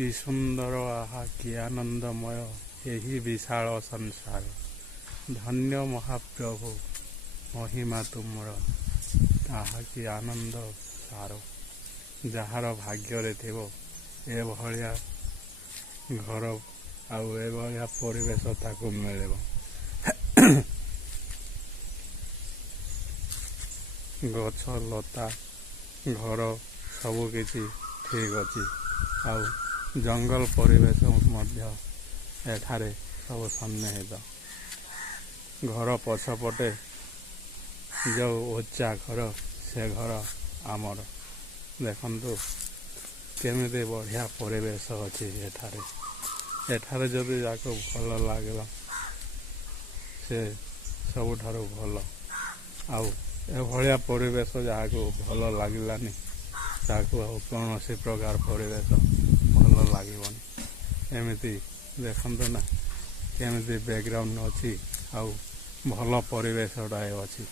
କି ସୁନ୍ଦର ଆହା କି ଆନନ୍ଦମୟ ଏହି ବିଶାଳ ସଂସାର। ଧନ୍ୟ ମହାପ୍ରଭୁ ମହିମା ତୁମର, ଆହା କି ଆନନ୍ଦ ସାର। ଯାହାର ଭାଗ୍ୟରେ ଥିବ ଏଭଳିଆ ଘର ଆଉ ଏଭଳିଆ ପରିବେଶ ତାକୁ ମିଳିବ। ଗଛ ଲତା ଘର ସବୁ କିଛି ଠିକ୍ ଅଛି, ଆଉ ଜଙ୍ଗଲ ପରିବେଶ ମଧ୍ୟ ଏଠାରେ ସବୁ ସନ୍ନିହିତ। ଘର ପଛପଟେ ଯେଉଁ ଉଚ୍ଚା ଘର, ସେ ଘର ଆମର। ଦେଖନ୍ତୁ କେମିତି ବଢ଼ିଆ ପରିବେଶ ଅଛି ଏଠାରେ। ଏଠାରେ ଯଦି ଯାକୁ ଭଲ ଲାଗିଲା, ସେ ସବୁଠାରୁ ଭଲ। ଆଉ ଏଭଳିଆ ପରିବେଶ ଯାହାକୁ ଭଲ ଲାଗିଲାନି, ତାକୁ ଆଉ କୌଣସି ପ୍ରକାର ପରିବେଶ ଭଲ ଲାଗିବନି। ଏମିତି ଦେଖନ୍ତୁ ନା କେମିତି ବ୍ୟାକଗ୍ରାଉଣ୍ଡ ଅଛି, ଆଉ ଭଲ ପରିବେଶଟାଏ ଅଛି।